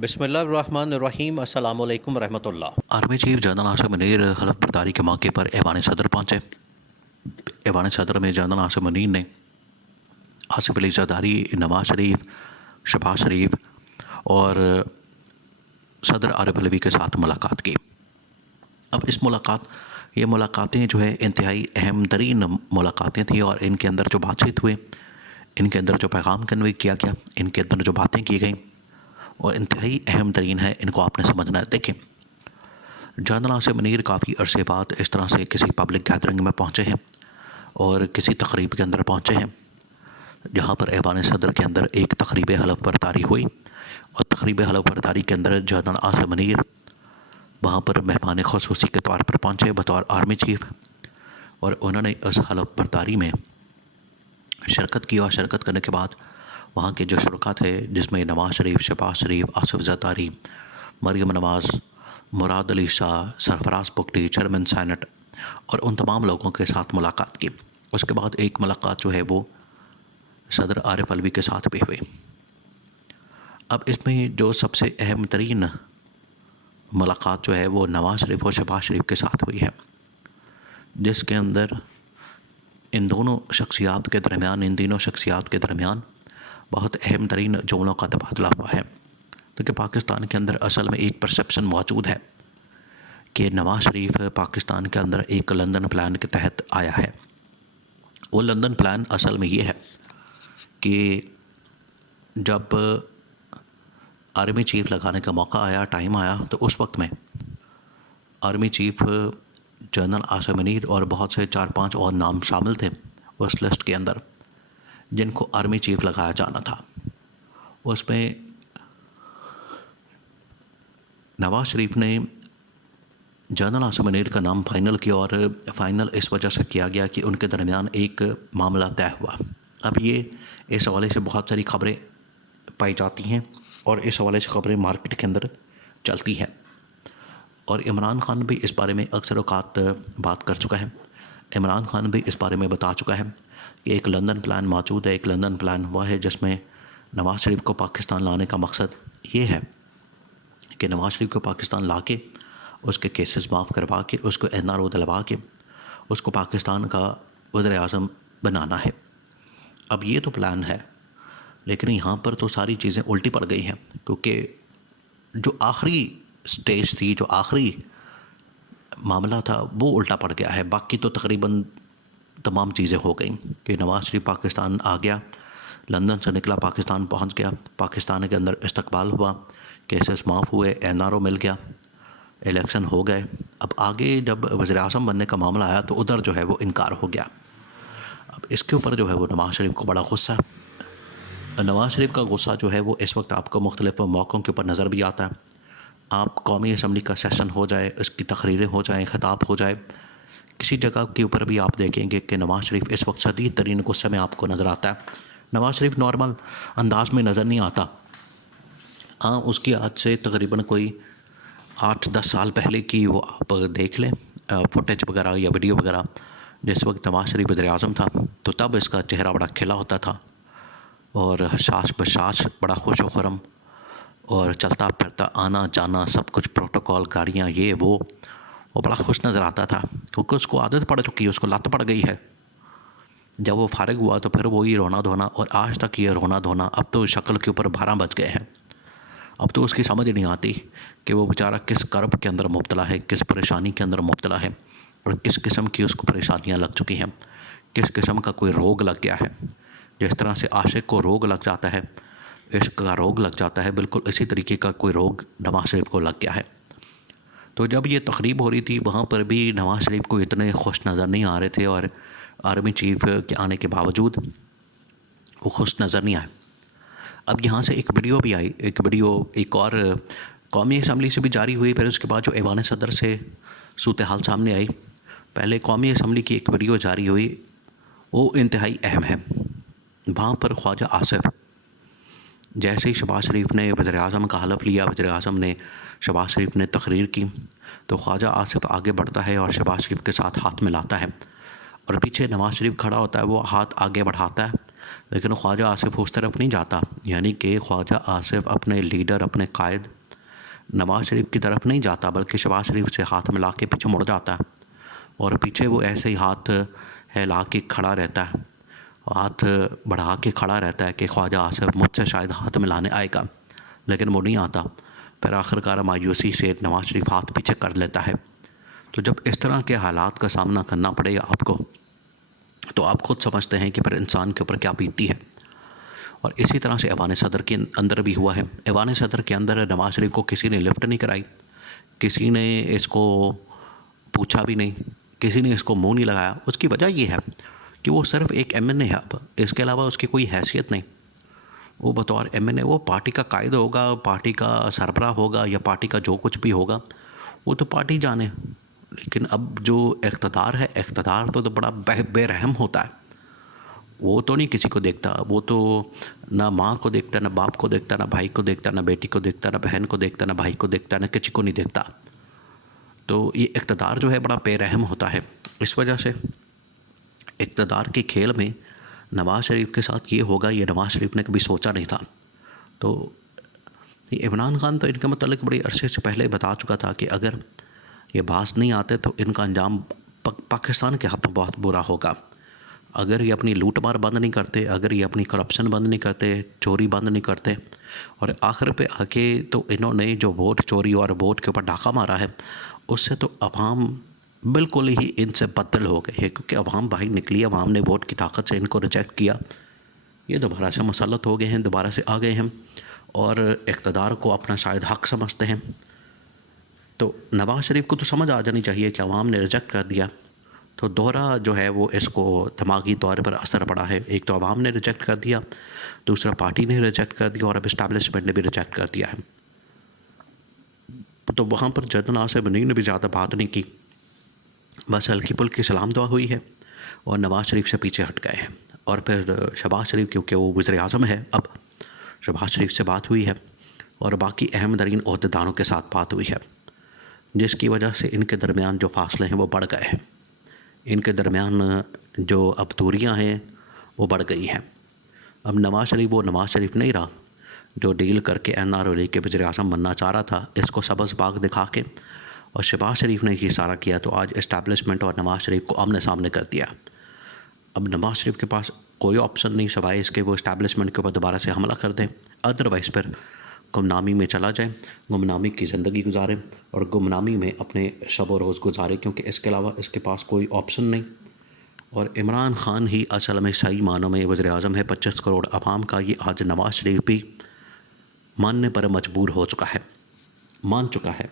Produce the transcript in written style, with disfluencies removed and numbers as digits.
बिस्मिल्लाहिर्रहमानिर्रहीम अस्सलामु अलैकुम रहमतुल्लाह। Army chief general Asim Munir हलफ बर्दारी के मौके पर ऐवान सदर पहुंचे। ऐवान सदर में जनरल आसिम मुनीर ने आसिफ अली जरदारी, नवाज शरीफ, शहबाज शरीफ और सदर आरिफ अलवी के साथ मुलाकात की। अब ये मुलाकातें जो है इंतहाई अहम तरीन मुलाकातें थी और इनके अंदर जो बातचीत हुई, इनके अंदर जो पैगाम कन्वे किया गया, इनके अंदर जो बातें की गई और इंतहाई अहम तरीन है, इनको आपने समझना है। देखें, जनरल आसिम मुनीर काफ़ी अरसे बाद इस तरह से किसी पब्लिक गैदरिंग में पहुँचे हैं और किसी तकरीब के अंदर पहुँचे हैं जहाँ पर ऐवान सदर के अंदर एक तकरीब हलफ बर्दारी हुई और तकरीब हलफ बर्दारी के अंदर जनरल आसिम मुनीर वहाँ पर मेहमान ख़ुसूसी के तौर पर पहुँचे बतौर आर्मी चीफ और उन्होंने उस हलफ बर्दारी में शिरकत की और शिरकत करने के बाद वहाँ के जो शुरका थे, जिसमें नवाज शरीफ, शहबाज शरीफ, आसिफ जरदारी, मरियम नवाज़, मुराद अली शाह, सरफराज पुगटी, चेयरमैन सेनेट और उन तमाम लोगों के साथ मुलाकात की। उसके बाद एक मुलाकात जो है वो सदर आरिफ अलवी के साथ भी हुई। अब इसमें जो सबसे अहम तरीन मुलाकात जो है वो नवाज शरीफ और शहबाज शरीफ के साथ हुई है, जिसके अंदर इन तीनों शख्सियात के दरमियान बहुत अहम तरीन जुमलों का तबादला हुआ है। क्योंकि पाकिस्तान के अंदर असल में एक परसेप्शन मौजूद है कि नवाज शरीफ पाकिस्तान के अंदर एक लंदन प्लान के तहत आया है। वो लंदन प्लान असल में ये है कि जब आर्मी चीफ लगाने का मौका आया, टाइम आया, तो उस वक्त में army chief general Asim Munir और बहुत से 4-5 और नाम शामिल थे उस लिस्ट के अंदर जिनको आर्मी चीफ लगाया जाना था। उसमें नवाज शरीफ ने जनरल आसिम मुनीर का नाम फाइनल किया और फाइनल इस वजह से किया गया कि उनके दरमियान एक मामला तय हुआ। अब ये इस हवाले से बहुत सारी खबरें पाई जाती हैं और इस हवाले से खबरें मार्केट के अंदर चलती हैं और इमरान खान भी इस बारे में अक्सर औकात बात कर चुका है। इमरान खान भी इस बारे में बता चुका है कि एक लंदन प्लान मौजूद है। एक लंदन प्लान हुआ है जिसमें नवाज शरीफ को पाकिस्तान लाने का मकसद ये है कि नवाज शरीफ को पाकिस्तान ला के उसके केसेस माफ़ करवा के उसको NRO दिलवा के उसको पाकिस्तान का वज़ीर-ए-आज़म बनाना है। अब ये तो प्लान है, लेकिन यहाँ पर तो सारी चीज़ें उल्टी पड़ गई हैं क्योंकि जो आखिरी स्टेज थी, जो आखिरी मामला था, वो उल्टा पड़ गया है। बाकी तो तकरीबन तमाम चीज़ें हो गई कि नवाज शरीफ पाकिस्तान आ गया, लंदन से निकला, पाकिस्तान पहुंच गया, पाकिस्तान के अंदर इस्तकबाल हुआ, केसेस माफ़ हुए, NRO मिल गया, इलेक्शन हो गए। अब आगे जब वज़ीर-ए-आज़म बनने का मामला आया तो उधर जो है वो इनकार हो गया। अब इसके ऊपर जो है वो नवाज शरीफ को बड़ा गुस्सा है। नवाज शरीफ का गुस्सा जो है वो इस वक्त आपको मुख्तलिफ मौक़ों के ऊपर नज़र भी आता है। आप कौमी असम्बली का सेशन हो जाए, इसकी तकरीरें हो जाएँ, ख़िताब हो जाए, किसी जगह के ऊपर भी आप देखेंगे कि नवाज शरीफ इस वक्त शदीद तरीन गुस्से में आपको नज़र आता है। नवाज शरीफ नॉर्मल अंदाज में नज़र नहीं आता। हाँ, उसकी आज से तकरीबन कोई 8-10 साल पहले की वो आप देख लें फुटेज वगैरह या वीडियो वगैरह, जिस वक्त नवाज शरीफ वज़ीर-ए-आज़म था तो तब इसका चेहरा बड़ा खिला होता था और हशाश बशाश, बड़ा खुश व खुरम और चलता फिरता, आना जाना सब कुछ, प्रोटोकॉल, गाड़ियाँ, ये वो बड़ा खुश नज़र आता था क्योंकि उसको आदत पड़ चुकी है, उसको लत पड़ गई है। जब वो फारिग हुआ तो फिर वही रोना धोना और आज तक ये रोना धोना। अब तो शक्ल के ऊपर 12 बज गए हैं। अब तो उसकी समझ नहीं आती कि वो बेचारा किस कर्ब के अंदर मुब्तला है, किस परेशानी के अंदर मुब्तला है और किस किस्म की उसको परेशानियाँ लग चुकी हैं, किस किस्म का कोई रोग लग गया है। जिस तरह से आशिक को रोग लग जाता है, इश्क का रोग लग जाता है, बिल्कुल इसी तरीके का कोई रोग नवाज शरीफ को लग गया है। तो जब ये तकरीब हो रही थी वहाँ पर भी नवाज शरीफ को इतने खुश नज़र नहीं आ रहे थे और आर्मी चीफ के आने के बावजूद वो खुश नज़र नहीं आए। अब यहाँ से एक वीडियो भी आई, एक और कौमी असम्बली से भी जारी हुई। फिर उसके बाद जो ऐवान सदर से सूरत हाल सामने आई, पहले कौमी असम्बली की एक वीडियो जारी हुई, वो इंतहाई अहम है। वहाँ पर ख्वाजा आसिफ, जैसे ही शहबाज शरीफ ने वज़ीर-ए-आज़म का हलफ लिया, वज़ीर-ए-आज़म ने, शहबाज शरीफ ने तकरीर की, तो ख्वाजा आसिफ आगे बढ़ता है और शहबाज शरीफ के साथ हाथ मिलाता है और पीछे नवाज शरीफ खड़ा होता है, वो हाथ आगे बढ़ाता है लेकिन ख्वाजा आसिफ उस तरफ नहीं जाता, यानी कि ख्वाजा आसिफ अपने लीडर, अपने कायद नवाज़ शरीफ की तरफ नहीं जाता, बल्कि शहबाज शरीफ से हाथ मिला के पीछे मुड़ जाता है और पीछे वो ऐसे ही हाथ हिला के खड़ा रहता है, हाथ बढ़ा के खड़ा रहता है कि ख्वाजा आसिफ मुझसे शायद हाथ मिलाने आएगा, लेकिन वो नहीं आता। फिर आखिरकार मायूसी से नवाज़ शरीफ हाथ पीछे कर लेता है। तो जब इस तरह के हालात का सामना करना पड़ेगा आपको, तो आप खुद समझते हैं कि फिर इंसान के ऊपर क्या बीतती है। और इसी तरह से ऐवान सदर के अंदर भी हुआ है। ऐवान सदर के अंदर नवाज़ शरीफ को किसी ने लिफ्ट नहीं कराई, किसी ने इसको पूछा भी नहीं, किसी ने इसको मुंह नहीं लगाया। उसकी वजह यह है कि वो सिर्फ एक MNA है, अब इसके अलावा उसकी कोई हैसियत नहीं। वो बतौर MNA वो पार्टी का कायद होगा, पार्टी का सरबराह होगा, या पार्टी का जो कुछ भी होगा वो तो पार्टी जाने। लेकिन अब जो इक़्तिदार है, इक़्तिदार तो बड़ा बेरहम होता है। वो तो नहीं किसी को देखता, वो तो ना माँ को देखता, ना बाप को देखता, ना भाई को देखता, ना बेटी को देखता, ना बहन को देखता, ना भाई को देखता, ना किसी को नहीं देखता। तो ये इक़्तिदार जो है बड़ा बेरहम होता है। इस वजह से इक़्तिदार के खेल में नवाज़ शरीफ के साथ ये होगा, ये नवाज़ शरीफ ने कभी सोचा नहीं था। तो इमरान खान तो इनके मतलब बड़ी अरसे से पहले बता चुका था कि अगर ये बास नहीं आते तो इनका अंजाम पाकिस्तान के हाथ में बहुत बुरा होगा। अगर ये अपनी लूटमार बंद नहीं करते, अगर ये अपनी करप्शन बंद नहीं करते, चोरी बंद नहीं करते, और आखिर पे आके तो इन्होंने जो वोट चोरी और वोट के ऊपर डाका मारा है, उससे तो अवाम बिल्कुल ही इनसे बदल हो गए हैं। क्योंकि अवाम बाहर निकली, अवाम ने वोट की ताकत से इनको रिजेक्ट किया। ये दोबारा से मुसल्लत हो गए हैं, दोबारा से आ गए हैं और इक़्तिदार को अपना शायद हक़ समझते हैं। तो नवाज़ शरीफ को तो समझ आ जानी चाहिए कि अवाम ने रिजेक्ट कर दिया, तो दोहरा जो है वो इसको दिमागी तौर पर असर पड़ा है। एक तो अवाम ने रिजेक्ट कर दिया, दूसरा पार्टी ने रिजेक्ट कर दिया, और अब इस्टेब्लिशमेंट ने भी रिजेक्ट कर दिया है। तो वहाँ पर जनरल आसिफ मनीर ने भी ज़्यादा बात नहीं की, बस हल्की फुल्की सलाम दुआ हुई है और नवाज़ शरीफ से पीछे हट गए हैं। और फिर शहबाज शरीफ, क्योंकि वो वज़ीर-ए-आज़म है, अब शहबाज शरीफ से बात हुई है और बाकी अहम तरीन ओहदेदारों के साथ बात हुई है, जिसकी वजह से इनके दरमियान जो फासले हैं वो बढ़ गए हैं। इनके दरमियान जो अब दूरियां हैं वो बढ़ गई हैं। अब नवाज़ शरीफ वो नवाज़ शरीफ नहीं रहा जो डील करके NRA के वज़ीर-ए-आज़म बनना चाह रहा था, इसको सब्ज़ बाग दिखा के, और शहबाज शरीफ ने ये सारा किया। तो आज इस्टेब्लिशमेंट और नवाज़ शरीफ को आमने सामने कर दिया। अब नवाज़ शरीफ के पास कोई ऑप्शन नहीं सिवाय इसके वो इस्टेब्लिशमेंट के ऊपर दोबारा से हमला कर दें, अदरवाइज़ फिर गुमनामी में चला जाए, गुमनामी की ज़िंदगी गुजारें और गुमनामी में अपने शब और रोज़ गुजारें, क्योंकि इसके अलावा इसके पास कोई ऑप्शन नहीं। और इमरान ख़ान ही असल में सही मानों में वज़ीर-ए-आज़म है। 25 करोड़ आवाम का ये आज नवाज़ शरीफ भी मानने पर मजबूर हो चुका है, मान चुका है।